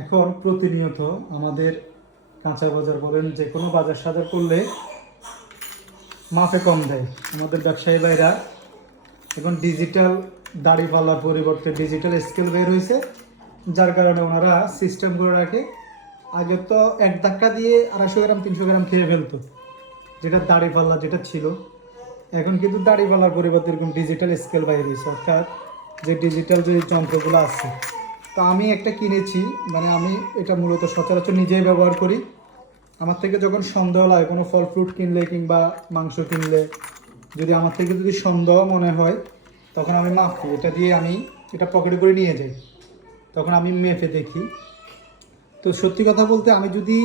এখন প্রতিনিয়ত আমাদের কাঁচা বাজার বলেন যে কোনো বাজার সাজার করলে মাপে কম দেয়। আমাদের ব্যবসায়ী ভাইরা এখন ডিজিটাল দাড়ি পাল্লার পরিবর্তে ডিজিটাল স্কেল বের হয়েছে, যার কারণে ওনারা সিস্টেম করে রাখে। আগে তো এক ধাক্কা দিয়ে 250 গ্রাম 300 গ্রাম খেয়ে ফেলতো, যেটা দাড়ি পাল্লা যেটা ছিল। এখন কিন্তু দাড়ি পাল্লার পরিবর্তে এরকম ডিজিটাল স্কেল বাইর হয়েছে, অর্থাৎ যে ডিজিটাল যে যন্ত্রগুলো আছে। তো আমি একটা কিনেছি, মানে আমি এটা মূলত সচরাচর নিজেই ব্যবহার করি। আমার থেকে যখন সন্দেহ লাগে কোনো ফল ফ্রুট কিনলে কিংবা মাংস কিনলে, যদি আমার থেকে যদি সন্দেহ মনে হয়, তখন আমি মাপি, এটা দিয়ে আমি এটা পকেটে করে নিয়ে যাই, তখন আমি মেপে দেখি। তো সত্যি কথা বলতে আমি যদি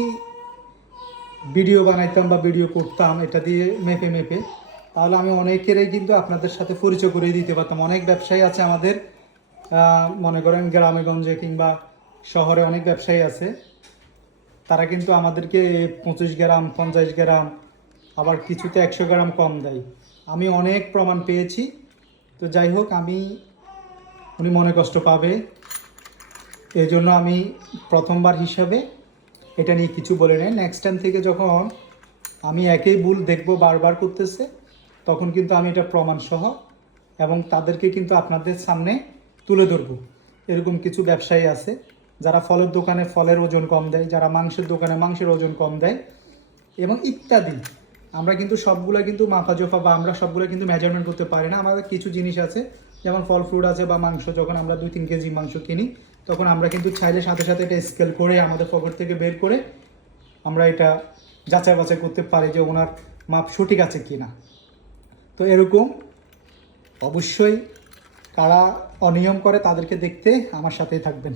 ভিডিও বানাইতাম বা ভিডিও করতাম এটা দিয়ে মেপে মেপে, তাহলে আমি অনেকেরই কিন্তু আপনাদের সাথে পরিচয় করে দিতে পারতাম। অনেক ব্যবসায়ী আছে আমাদের, মনে করেন গ্রামে গঞ্জে কিংবা শহরে অনেক ব্যবসায়ী আছে, তারা কিন্তু আমাদেরকে 25 গ্রাম 50 গ্রাম আবার কিছুতে 100 গ্রাম কম দেয়। আমি অনেক প্রমাণ পেয়েছি। তো যাই হোক, উনি মনে কষ্ট পাবে, এই জন্য আমি প্রথমবার হিসাবে এটা নিয়ে কিছু বলে নেই। নেক্সট টাইম থেকে যখন আমি একই ভুল দেখব বারবার করতেছে, তখন কিন্তু আমি এটা প্রমাণ সহ এবং তাদেরকে কিন্তু আপনাদের সামনে তুলে ধরবো। এরকম কিছু ব্যবসায়ী আছে যারা ফলের দোকানে ফলের ওজন কম দেয়, যারা মাংসের দোকানে মাংসের ওজন কম দেয় এবং ইত্যাদি। আমরা কিন্তু সবগুলো কিন্তু মাপাজোপা বা আমরা সবগুলো কিন্তু মেজারমেন্ট করতে পারি না। আমাদের কিছু জিনিস আছে, যেমন ফল ফ্রুট আছে বা মাংস, যখন আমরা 2-3 কেজি মাংস কিনি, তখন আমরা কিন্তু চাইলে সাথে সাথে এটা স্কেল করে আমাদের পকেট থেকে বের করে আমরা এটা যাচাই বাছাই করতে পারি যে ওনার মাপ সঠিক আছে কি না। তো এরকম অবশ্যই কারা অনিয়ম করে তাদেরকে দেখতে আমার সাথেই থাকবেন।